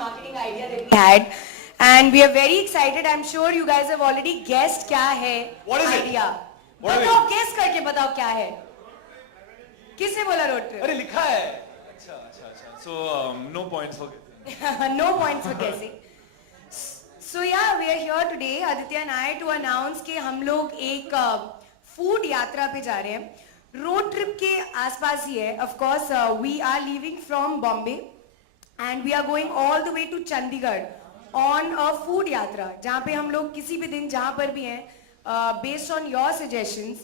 marketing idea that we had, and we are very excited. I'm sure you guys have already guessed क्या है What is it? idea. What is बताओ, guess करके बताओ क्या है. किसने बोला road trip? अरे लिखा है. अच्छा. So no points for. No points for guessing. So yeah, we are here today, Aditya and I, to announce कि हम लोग एक food यात्रा पे जा रहे हैं. Road trip के आसपास ही है. Of course, we are leaving from Bombay and we are going all the way to Chandigarh on a food यात्रा, जहाँ पे हम लोग किसी भी दिन जहाँ पर भी हैं, based on your suggestions,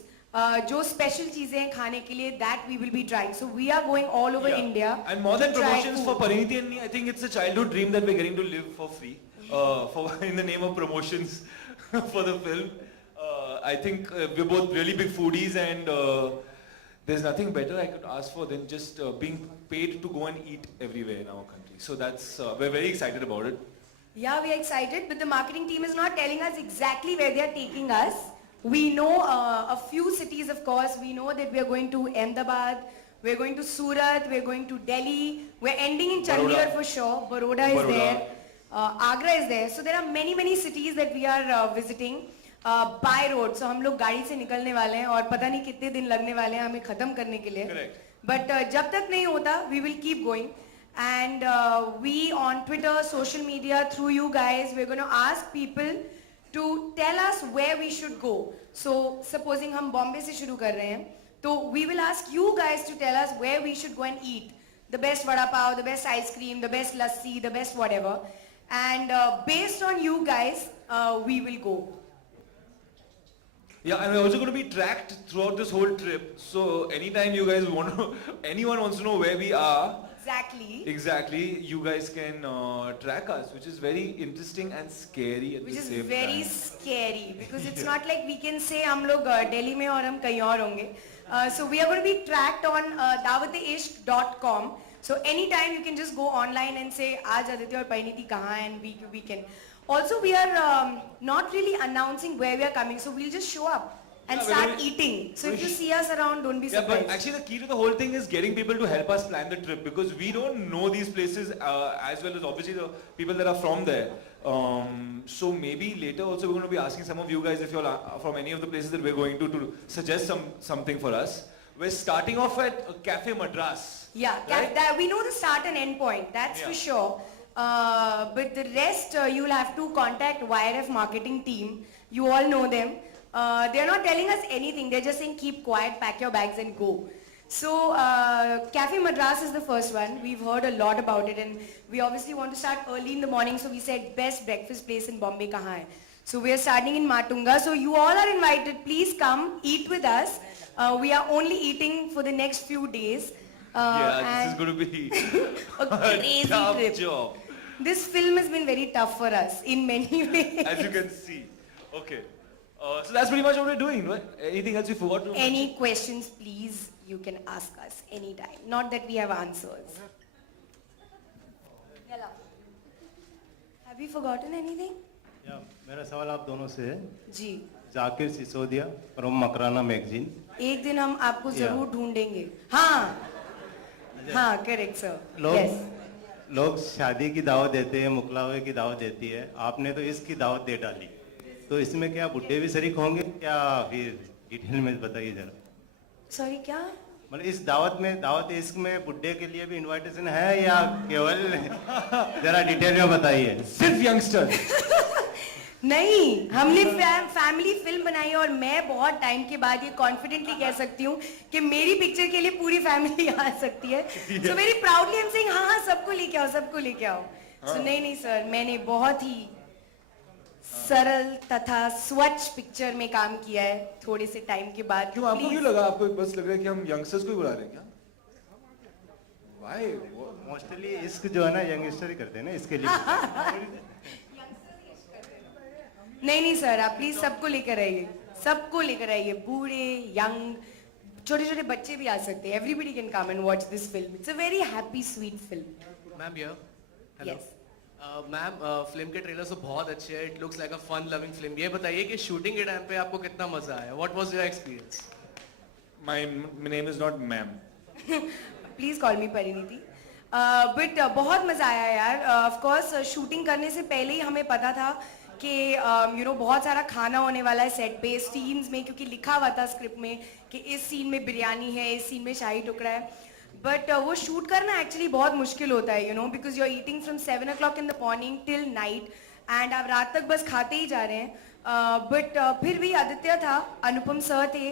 जो special चीजें हैं खाने के लिए, that we will be trying. So we are going all over India. And more than to try promotions food. for Pariniti and me, I think it's a childhood dream that we're getting to live for free. For in the name of promotions for the film. I think we're both really big foodies, and there's nothing better I could ask for than just being paid to go and eat everywhere in our country. So that's we're very excited about it. Yeah, we are excited, but the marketing team is not telling us exactly where they are taking us. We know a few cities, of course. We know that we are going to Ahmedabad, we're going to Surat, we're going to Delhi, we're ending in Chandigarh for sure. Baroda is there, Agra is there. So there are many cities that we are visiting by road. So हम लोग गाड़ी से निकलने वाले हैं और पता नहीं कितने दिन लगने वाले हैं हमें खत्म करने के लिए. Correct. But जब तक नहीं होता, we will keep going. And we on Twitter, social media, through you guys, we're going to ask people to tell us where we should go. So supposing हम Bombay से शुरू कर रहे हैं, तो we will ask you guys to tell us where we should go and eat. The best vada pav, the best ice cream, the best lassi, the best whatever. And based on you guys, we will go. Yeah, and we're also going to be tracked throughout this whole trip. So anytime you guys want to, anyone wants to know where we are, exactly, you guys can track us, which is very interesting and scary at the same time. Which is very scary because it's not like we can say हम लोग Delhi में और हम कहीं और होंगे. So we are going to be tracked on dawat-e-ishq.com. So anytime you can just go online and say आज आदित्य और परिणीति कहाँ हैं, and we can. Also, we are not really announcing where we are coming, so we'll just show up and start eating. So if you see us around, don't be surprised. Yeah, but actually the key to the whole thing is getting people to help us plan the trip, because we don't know these places as well as obviously the people that are from there. So maybe later also we're going to be asking some of you guys if you're from any of the places that we're going to suggest something for us. We're starting off at Cafe Madras. Yeah, right? We know the start and end point, that's for sure. But the rest you'll have to contact YRF marketing team. You all know them. They're not telling us anything. They're just saying keep quiet, pack your bags and go. So Cafe Madras is the first one. We've heard a lot about it, and we obviously want to start early in the morning. So we said best breakfast place in Bombay kahan hai? So we are starting in Matunga. So you all are invited. Please come eat with us. We are only eating for the next few days. This is going to be a crazy tough trip. job. This film has been very tough for us in many ways. As you can see. Okay. So that's pretty much what we're doing, right? Anything else we forgot to mention? Any questions, please, you can ask us anytime. Not that we have answers. Yalla. Have we forgotten anything? या मेरा सवाल आप दोनों से है जी. Zakir Sisodia from Makrana magazine. एक दिन हम आपको जरूर ढूंढेंगे. हाँ, करेक्ट सर. लोग शादी की दावत देते हैं, मुकलावे की दावत देती है, आपने तो इसकी दावत दे डाली. तो इसमें क्या बुड्ढे भी शरीक होंगे क्या, फिर डिटेल में बताइए जरा. सॉरी क्या? मतलब इस दावत इश्क में बुड्ढे के लिए भी इनविटेशन है या केवल जरा डिटेल में बताइए. सिर्फ यंगस्टर. नहीं, हमने फैमिली फिल्म बनाई और मैं बहुत टाइम के बाद ये कॉन्फिडेंटली कह सकती हूँ कि मेरी पिक्चर के लिए पूरी फैमिली आ सकती है. So very proudly I am saying हाँ सबको लेके आओ. सो नहीं सर, मैंने बहुत ही सरल तथा स्वच्छ पिक्चर में काम किया है थोड़े से टाइम के बाद. क्यों आपको क्यों लगा, आपको बस लग रहा है कि हम यंगस्टर्स को ही बुला रहे हैं क्या? Why? मोस्टली इश्क जो है ना यंगस्टर ही करते हैं ना, इसके लिए. नहीं सर, आप प्लीज सबको लेकर आइए. बूढ़े, यंग, छोटे बच्चे भी आ सकते हैं. Everybody can come and watch this film. It's a very happy, sweet film. Ma'am here. Yes. Ma'am film के ट्रेलर तो बहुत अच्छे हैं. It looks like a fun loving film. ये बताइए कि शूटिंग के टाइम पे आपको कितना मजा आया? What was your experience? My name is not ma'am. Please call me Pariniti. But बहुत मजा आया यार. ऑफ कोर्स शूटिंग करने से पहले ही हमें पता था कि बहुत सारा खाना होने वाला है सेट पे सीन्स में, क्योंकि लिखा हुआ था स्क्रिप्ट में कि इस सीन में बिरयानी है, इस सीन में शाही टुकड़ा है. बट वो शूट करना एक्चुअली बहुत मुश्किल होता है, because you are eating from 7 o'clock in the morning till night and आप रात तक बस खाते ही जा रहे हैं. बट फिर भी आदित्य था, अनुपम सर थे,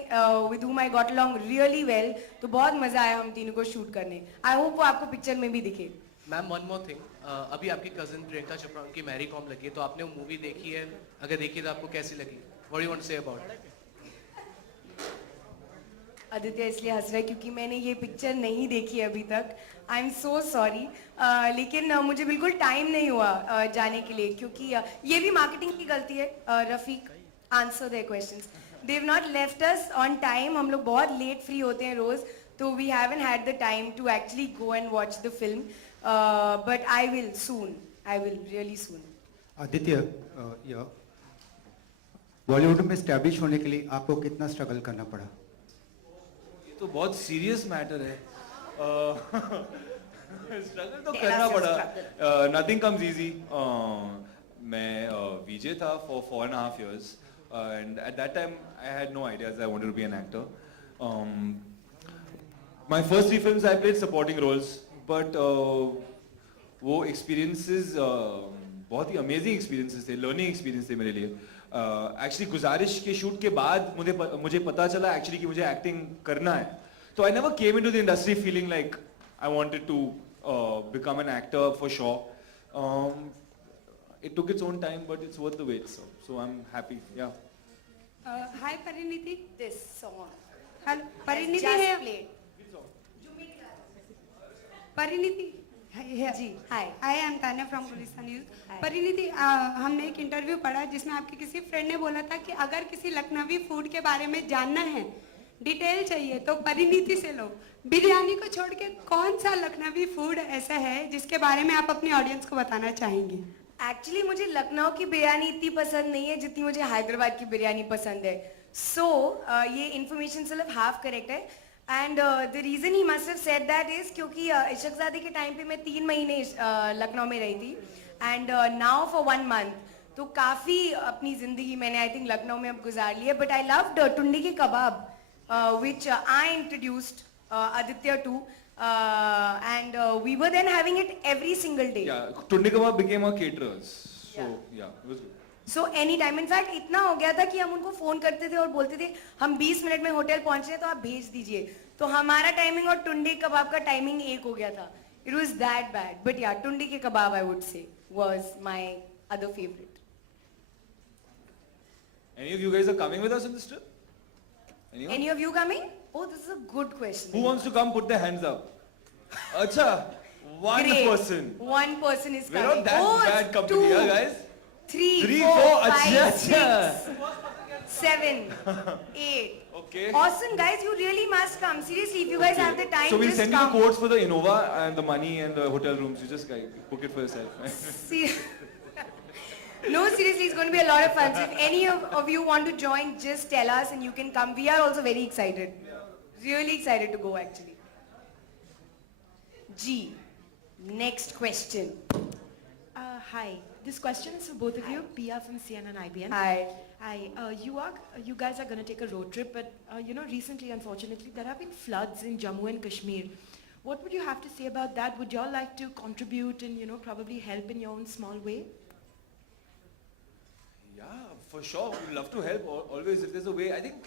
with whom I got along really well. तो बहुत मजा आया हम तीनों को शूट करने. आई होप वो आपको पिक्चर में भी दिखे. मैम वन मोर थिंग, अभी आपकी कजिन प्रियंका चोपड़ा उनकी मैरी कॉम लगी है, तो आपने वो मूवी देखी है? अगर देखी है तो आपको कैसी लगी? What do you want to say about? Aditya इसलिए हंस रहा है क्योंकि मैंने ये पिक्चर नहीं देखी है अभी तक. I am so sorry. लेकिन मुझे बिल्कुल टाइम नहीं हुआ जाने के लिए, क्योंकि ये भी मार्केटिंग की गलती है. Rafiq, answer their questions. They have not left us on time. हम लोग बहुत लेट फ्री होते हैं रोज, तो we haven't had the time to actually go and watch the film. But I will soon. I will really soon. Aditya, Bollywood में establish होने के लिए आपको कितना स्ट्रगल करना पड़ा? ये तो बहुत सीरियस मैटर है. स्ट्रगल तो Tell करना us your पड़ा. Nothing comes easy. मैं वीजे था for 4.5 years and at that time I had no ideas I wanted to be an actor. My first 3 films I played supporting roles, but वो experiences बहुत ही amazing experiences थे, learning experience थे मेरे लिए. Actually गुजारिश के shoot के बाद मुझे पता चला actually कि मुझे acting करना है. So I never came into the industry feeling like I wanted to become an actor for sure. It took its own time, but it's worth the wait. So I'm happy. Yeah. Hi Pariniti. This song. Hello. Has Pariniti just here. played. Pariniti. Here. Ji, hi. Hi, I'm Tanya from Gulistan News. Hi. Parineeti, हमने एक interview पढ़ा जिसमें आपके किसी friend ने बोला था कि अगर किसी लखनवी फूड के बारे में जानना है, डिटेल चाहिए, तो परिणीति से लो. बिरयानी को छोड़ के कौन सा लखनवी फूड ऐसा है जिसके बारे में आप अपनी ऑडियंस को बताना चाहेंगे? एक्चुअली मुझे लखनऊ की बिरयानी इतनी पसंद नहीं है जितनी मुझे हैदराबाद की बिरयानी पसंद है. सो ये इन्फॉर्मेशन सिर्फ हाफ करेक्ट है. And the reason he must have said that is क्योंकि इशकजादी के टाइम पे मैं 3 महीने लखनऊ में रही थी एंड नाउ फॉर 1 month. तो काफी अपनी जिंदगी मैंने आई थिंक लखनऊ में अब गुजार ली है. बट आई लव्ड टुंडी के कबाब which I introduced Aditya to, and we were then having it every single day. Yeah. Tunde Kebab became our caterers. So yeah, it was good. So any time, in fact इतना हो गया था कि हम उनको phone करते थे और बोलते थे हम 20 मिनट में होटल पहुंच रहे हैं तो आप भेज दीजिए. तो हमारा टाइमिंग और टुंडी कबाब का टाइमिंग एक हो गया था. It was that bad. But yeah, Tundi के कबाब I would say was my other favorite. Any of you guys are coming with us on this trip? Anyone? Any of you coming? Oh, this is a good question. Who wants to come? Put their hands up. Acha, one Great. person. One person is We're coming. not that oh, bad it's company, 2, yeah, guys? 3, 3, 4, 4, 5, acha. 6, 7, 8. Okay. Awesome, guys. You really must come. Seriously, if you guys have the time, So we'll just send you come. the codes for the Innova and the money and the hotel rooms. You just book it for yourself. See, no, seriously, it's going to be a lot of fun. So if any of you want to join, just tell us and you can come. We are also very excited. Really excited to go, actually. G. Next question. Hi, this question is for both of you, Pia from CNN IBN. Hi. Hi, you guys are going to take a road trip, but recently, unfortunately, there have been floods in Jammu and Kashmir. What would you have to say about that? Would y'all like to contribute and, probably help in your own small way? Yeah, for sure. We'd love to help always if there's a way. I think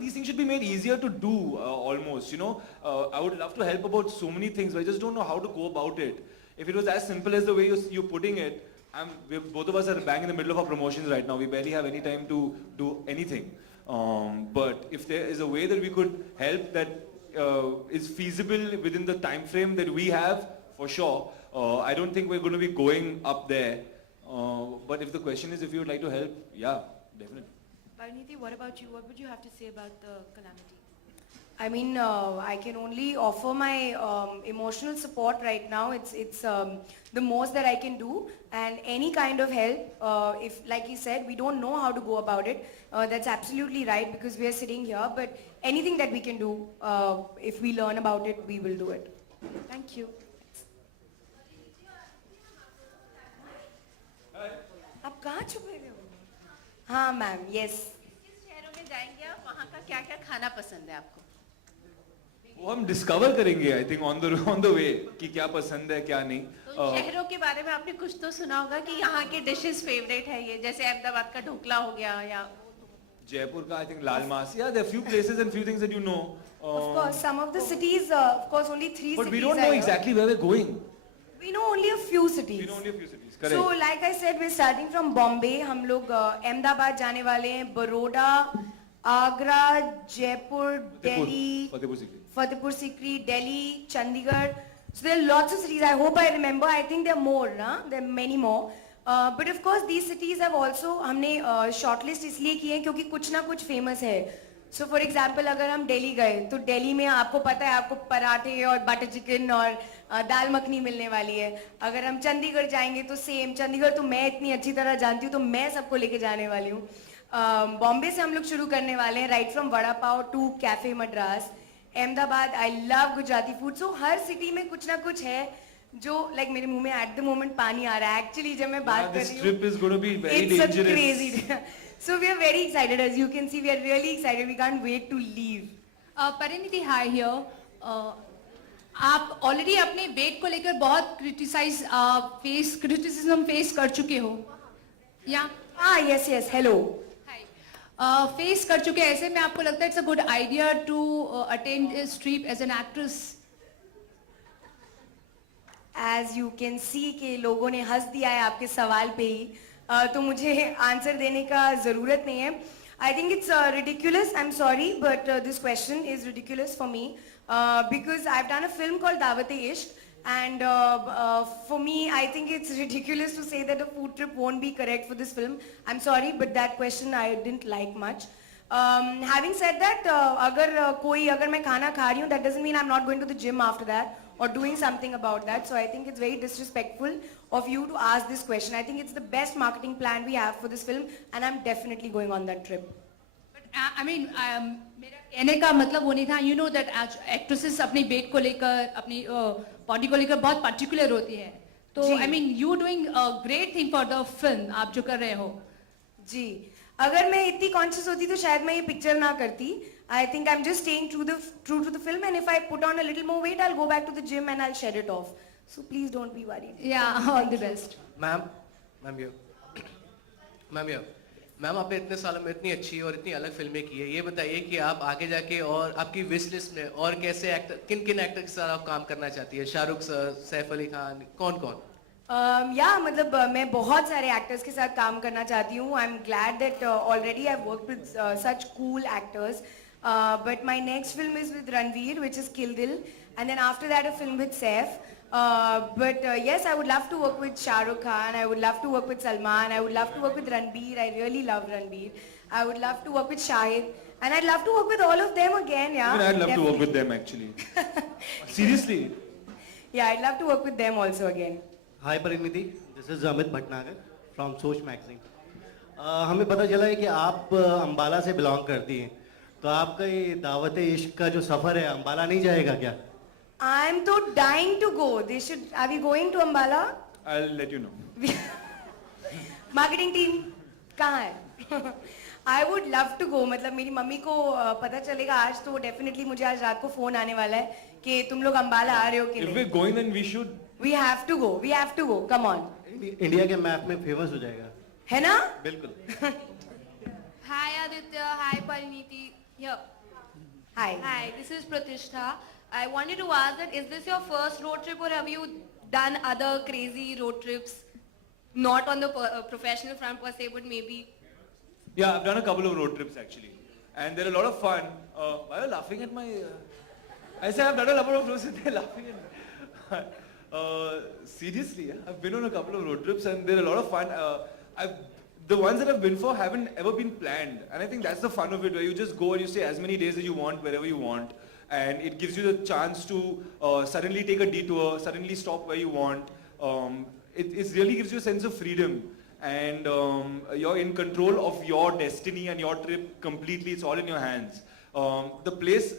these things should be made easier to do almost, I would love to help about so many things, but I just don't know how to go about it. If it was as simple as the way you're putting it, both of us are bang in the middle of our promotions right now. We barely have any time to do anything. But if there is a way that we could help that is feasible within the time frame that we have, for sure. I don't think we're going to be going up there. But if the question is if you would like to help, yeah, definitely. Pariniti, what about you? What would you have to say about the calamity? I mean, I can only offer my emotional support right now. It's the most that I can do, and any kind of help. If, like you said, we don't know how to go about it. That's absolutely right because we are sitting here. But anything that we can do, if we learn about it, we will do it. Thank you. आप कहाँ छुपे हुए हो? हाँ ma'am, yes. किस शहरों में जाएंगे आप, वहाँ का क्या क्या खाना पसंद है आपको? वो हम डिस्कवर करेंगे I think on the way कि क्या पसंद है क्या नहीं. तो शहरों के बारे में आपने कुछ तो सुना होगा कि यहाँ के डिशेस फेवरेट है ये, जैसे अहमदाबाद का ढोकला हो गया या जयपुर का I think Lal mass. Yeah, there are few places and few things that you know. Of course, some of the cities, of course, only 3 But cities we don't are know here. exactly where we're going. We know only a few cities. We know only a few cities. Correct. So, like I said, we're starting from Bombay. हम लोग अहमदाबाद जाने वाले हैं, Baroda, Agra, Jaipur, Delhi, Fatehpur Sikri. Fatehpur Sikri, Delhi, Chandigarh. So there are lots of cities. I hope I remember. I think there are more, ना? There are many more. But of course, these cities have also हमने shortlist इसलिए की है क्योंकि कुछ ना कुछ famous है. So for example, अगर हम दिल्ली गए, तो दिल्ली में आपको पता है आपको पराठे और बटर चिकन और दाल मखनी मिलने वाली है. अगर हम चंडीगढ़ जाएंगे तो सेम. चंडीगढ़ तो मैं इतनी अच्छी तरह जानती हूँ तो मैं सबको लेके जाने वाली हूँ. बॉम्बे से हम लोग शुरू करने वाले हैं, right from vada pav to cafe Madras. Ahmedabad, I love Gujarati food. So हर सिटी में कुछ ना कुछ है जो लाइक मेरे मुंह में एट द मोमेंट पानी आ रहा है. एक्चुअली जब मैं बात कर This रही हूँ, trip is going to be very it's dangerous. crazy. So we are very excited. As you can see, we are really excited. We can't wait to leave. Parineeti hi here. आप already अपने wait को लेकर बहुत criticism face कर चुके हो या Ah, yes, yes. Hello. Face कर चुके हैं. ऐसे में आपको लगता है it's a good idea to attend strip as an actress? As you can see कि लोगों ने हंस दिया है आपके सवाल पे ही, तो मुझे आंसर देने का जरूरत नहीं है. I think it's ridiculous. I'm sorry, but this question is ridiculous for me because I've done a film called Dawat-e-Ishq, and for me, I think it's ridiculous to say that a food trip won't be correct for this film. I'm sorry, but that question I didn't like much. Having said that, अगर मैं खाना खा रही हूँ, that doesn't mean I'm not going to the gym after that or doing something about that. So I think it's very disrespectful of you to ask this question. I think it's the best marketing plan we have for this film, and I'm definitely going on that trip. I mean मेरा कहने का मतलब वो नहीं था. You know that actresses अपनी wait को लेकर, अपनी बॉडी को लेकर बहुत पर्टिकुलर होती है. तो जी. I mean you doing great thing for the film. आप जो कर रहे हो, जी, अगर मैं इतनी कॉन्शियस होती तो शायद मैं ये पिक्चर ना करती. I think I'm just staying true to the film, and if I put on a little more weight, I'll go back to the gym and I'll shed it off. So please don't be worried. या all the best. Ma'am आपने इतने सालों में इतनी अच्छी और इतनी अलग फिल्में की है. ये बताइए कि आप आगे जाके और आपकी विश लिस्ट में और कैसे एक्टर, किन किन एक्टर के साथ आप काम करना चाहती है? शाहरुख सर, सैफ अली खान, कौन कौन? मतलब मैं बहुत सारे एक्टर्स के साथ काम करना चाहती हूँ. I am glad that already I work with such cool actors. But my next film is with Ranveer, which is Kill Dil, and then after that a film with Saif. But yes, I would love to work with Shah Rukh Khan. I would love to work with Salman. I would love to work with Ranveer. I really love Ranveer. I would love to work with Shahid, and I'd love to work with all of them again. Yeah. Even I'd love to work definitely. with them actually. Seriously. Yeah, I'd love to work with them also again. Hi Parineeti, this is Amit Bhatnagar from सोच magazine. हमें पता चला है कि आप अंबाला से belong करती हैं, तो आपका ये दावत-ए इश्क का जो सफर है, अंबाला नहीं जाएगा क्या? I'm so dying to go. They should. Are we going to Ambala? I'll let you know. Marketing team कहाँ है? I would love to go. मतलब मेरी मम्मी को पता चलेगा आज, तो definitely मुझे आज रात को फोन आने वाला है कि तुम लोग अंबाला आ रहे हो कि If नहीं. we're going, then we should. We have to go. We have to go. Come on. India के मैप में फेमस हो जाएगा. है ना? बिल्कुल. Hi Aditya, hi Pariniti. Here. Hi. Hi, this is Pratishtha. I wanted to ask that is this your first road trip or have you done other crazy road trips? Not on the professional front per se, but maybe. Yeah, I've done a couple of road trips actually, and they're a lot of fun. Why are you laughing at my? I say I've done a couple of road trips, and they're laughing at. Seriously, yeah, I've been on a couple of road trips, and they're a lot of fun. The ones that I've been for haven't ever been planned, and I think that's the fun of it, where you just go and you stay as many days as you want, wherever you want. and it gives you the chance to suddenly take a detour, suddenly stop where you want. It really gives you a sense of freedom, and you're in control of your destiny and your trip completely. It's all in your hands. The place,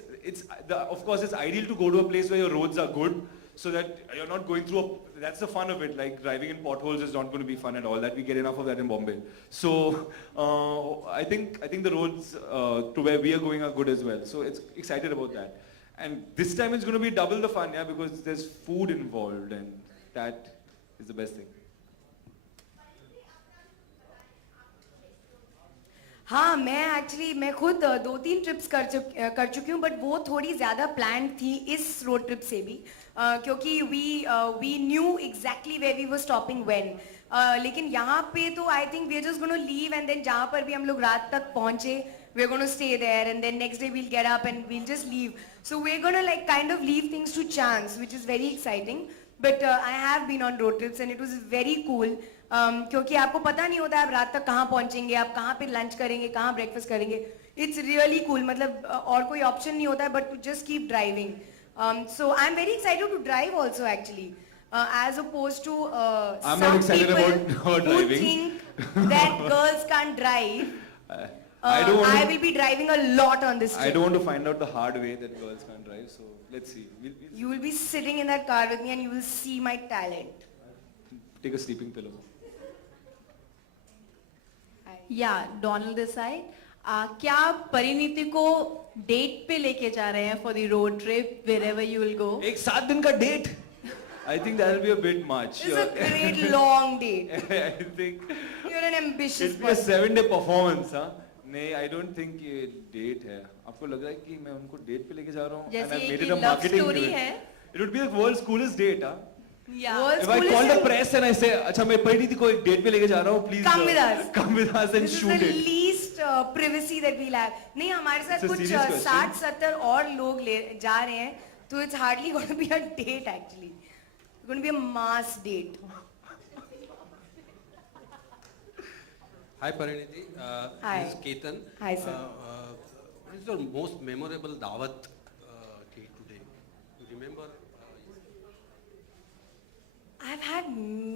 of course, it's ideal to go to a place where your roads are good, so that you're not going through that's the fun of it. Like driving in potholes is not going to be fun at all. That we get enough of that in Bombay. So I think the roads to where we are going are good as well. So it's excited about that. And this time it's going to be double the fun, yeah, because there's food involved, and that is the best thing. हाँ, मैं खुद 2-3 trips कर चुकी हूँ, but वो थोड़ी ज़्यादा plan थी इस रोड ट्रिप से भी, क्योंकि we knew exactly where we were stopping when. लेकिन यहाँ पे तो I think we are just gonna leave, and then जहाँ पर भी हम लोग रात तक पहुँचे, we are gonna stay there, and then next day we'll get up and we'll just leave. So we are gonna like kind of leave things to chance, which is very exciting. But I have been on road trips and it was very cool. क्योंकि आपको पता नहीं होता आप रात तक कहाँ पहुंचेंगे, आप कहाँ पे लंच करेंगे, कहाँ ब्रेकफास्ट करेंगे. It's really cool. मतलब और कोई ऑप्शन नहीं होता है but to just keep driving. So I am very excited to drive also actually, as opposed to I'm some not excited people about who driving. think that girls can't drive. I don't want I to- will be driving a lot on this I trip. don't want to find out the hard way that girls can't drive. So let's see. We'll You will be sitting in that car with me and you will see my talent. take a sleeping pillow. या Donald this side. क्या आप परिणीति को date पे लेके जा रहे हैं for the road trip wherever you will go? एक 7 दिन का date. I think that will be a bit much. This is a great long date. I think You're an ambitious it'll be a person. 7-day performance, हाँ? नहीं, I don't think ये date है. आपको लग रहा है कि मैं उनको डेट पे लेके जा रहा हूँ? जैसे And I've ये made कि it a love marketing story event. है. It would be the world's coolest date, हाँ? या World's If I coolest call the and- press and I say, अच्छा मैं परिणीति को एक डेट पे लेके जा रहा हूँ, please Come with us. come with us and This is shoot the it. least privacy that we'll have. नहीं, हमारे साथ It's a कुछ serious question. 60-70 और लोग जा रहे हैं, तो it's hardly going to be a date actually. It's going to be a mass date. Hi Pariniti, Hi. this is Ketan. Hi, sir. What is your most memorable Dawat cake today? You remember? I've had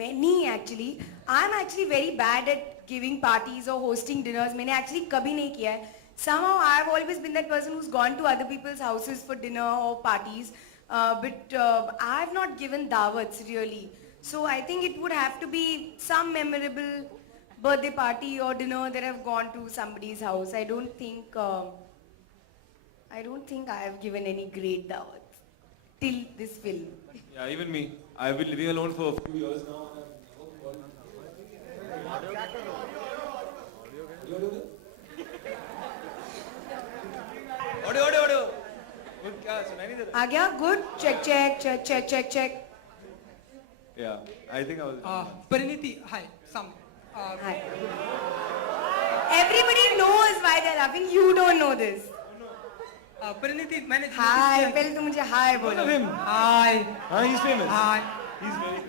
many actually. I'm actually very bad at giving parties or hosting dinners. मैंने actually कभी नहीं किया है. Somehow I've always been that person who's gone to other people's houses for dinner or parties, but I've not given dawats really. So I think it would have to be some memorable birthday party or dinner that I've gone to somebody's house. I don't think I have given any great dawats till this film. Yeah, even me. I've been living alone for a few years now. Audio. क्या सुनाई नहीं दे रहा? आ गया? Good. Check. Yeah, I think I was. Pariniti, hi, Sam. Hi. Everybody knows why they're laughing. You don't know this. Pariniti, मैंने Hi. पहले तो मुझे hi One बोलो. of him. Hi. He's famous. Hi. He's very.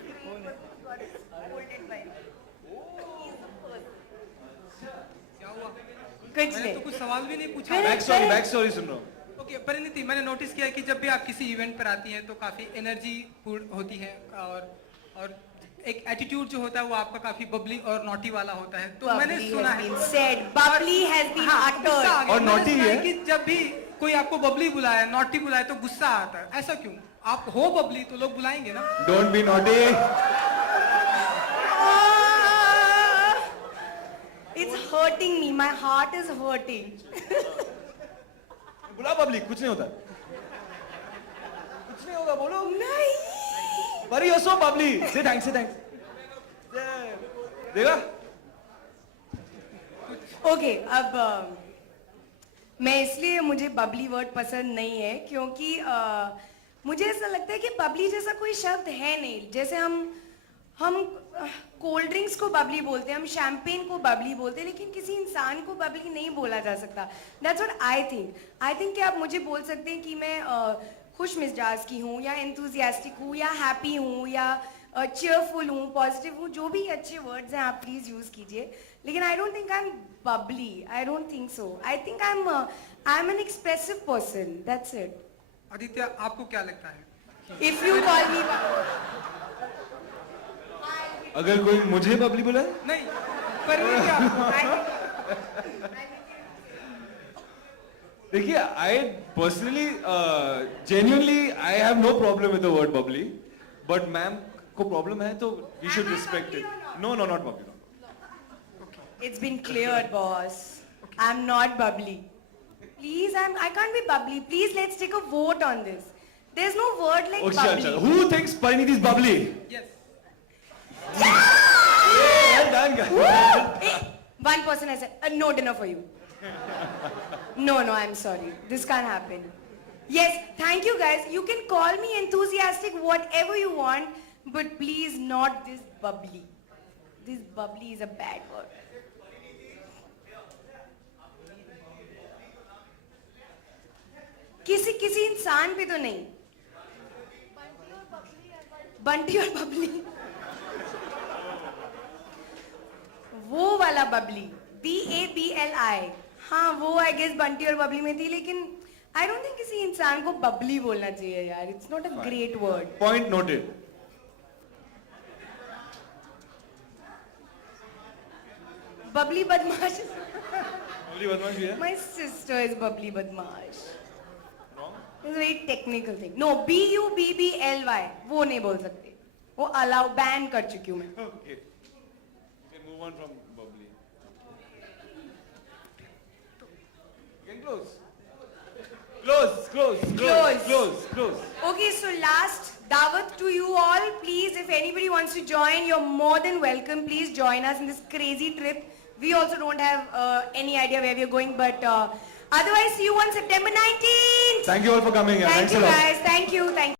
क्या हुआ? कुछ मैंने तो नहीं. कुछ सवाल भी नहीं पूछा. Back story सुन रहा हूँ. ओके परिणीति, मैंने नोटिस किया कि जब भी आप किसी इवेंट पर आती हैं तो काफी एनर्जी होती है और एक एटीट्यूड जो होता है वो आपका काफी बबली और नॉटी वाला होता है. तो मैंने Bubbly सुना has है been said. Bubbly has been हाँ, गुस्सा आ uttered. गया. और मैंने naughty सुना भी है है. कि जब भी कोई आपको बबली बुलाए, नॉटी बुलाए तो गुस्सा आता है. ऐसा क्यों? आप हो बबली तो लोग बुलाएंगे ना. Don't be naughty. It's hurting me. My heart is hurting. बुला पब्लिक, कुछ नहीं होता. कुछ नहीं होगा, बोलो. नहीं. But you're so bubbly. Say thanks. देखा? Okay, अब मैं इसलिए मुझे बबली वर्ड पसंद नहीं है क्योंकि मुझे ऐसा लगता है कि बबली जैसा कोई शब्द है नहीं. जैसे हम कोल्ड ड्रिंक्स को बबली बोलते हैं, हम शैम्पेन को बबली बोलते हैं, लेकिन किसी इंसान को बबली नहीं बोला जा सकता. That's what I think. I think कि आप मुझे बोल सकते हैं कि मैं खुश मिजाज की हूँ या एंथुजियास्टिक हूँ या हैप्पी हूँ या चीयरफुल हूँ, पॉजिटिव हूँ, जो भी अच्छे वर्ड्स हैं आप प्लीज यूज कीजिए. लेकिन I don't think I am bubbly. I don't think so. I think I am an expressive person. That's it. Aditya आपको क्या लगता है? If you call me, अगर कोई मुझे बबली बोला है? नहीं, परिणीति देखिए, I personally, genuinely, I have no problem with the word bubbly, but ma'am को problem है तो we should respect it. No, not bubbly. it's been cleared, boss. I'm not bubbly. Please, I can't be bubbly. Please, let's take a vote on this. There's no word like Okay, bubbly. chal. Who thinks Pariniti is bubbly? Yes. Well done, guys. Hey, one person has said, no dinner for you. No, I'm sorry. This can't happen. Yes, thank you guys. You can call me enthusiastic, whatever you want, but please not this bubbly. This bubbly is a bad word. किसी इंसान पे तो नहीं. बंटी और बबली. वो वाला Babli, BABLI. हाँ, वो आई गेस बंटी और बबली में थी, लेकिन आई डोंट थिंक किसी इंसान को बबली बोलना चाहिए यार. It's not a great word. Point noted. Babli बदमाश. Bubbly बदमाश भी है? My sister is bubbly badmash. It's a very technical thing. No, BUBBLY. वो नहीं बोल सकते. वो allow ban कर चुकी हूँ मैं. Okay. You can move on from bubbly. Getting close. Close. Okay, so last dawat to you all. Please, if anybody wants to join, you're more than welcome. Please join us in this crazy trip. We also don't have any idea where we're going, but otherwise, see you on September 19th. Thank you all for coming. Thank Thanks you a lot. guys. Thank you.